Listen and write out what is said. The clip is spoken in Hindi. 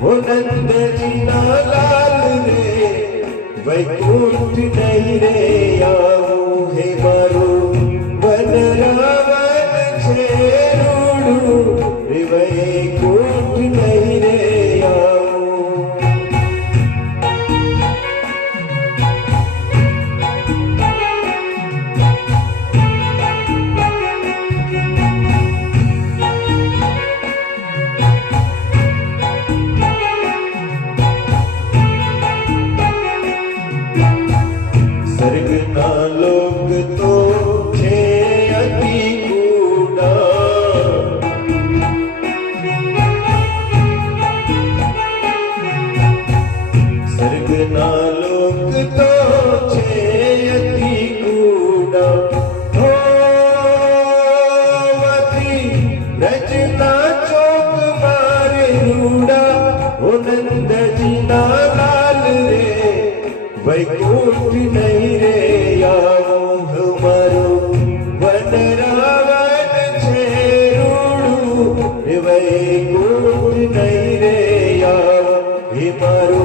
हो नंद जी ना लाल रे वैकुंठ नहीं रे आऊ हे मारो वन रावण छेड़ू रे वैकुंठ नहीं रे आऊ स्वर्ग ना लोग तो छे अति कूड़ा स्वर्ग ना लोग तो छे अति कूड़ा हो वती रचना चौक मारे रूड़ा हो नंद जी ना लाल रे वैकुंठ नहीं रे आऊ हमारो वन रावण छेड़ू रे वैकुंठ नहीं रे आऊ हमारो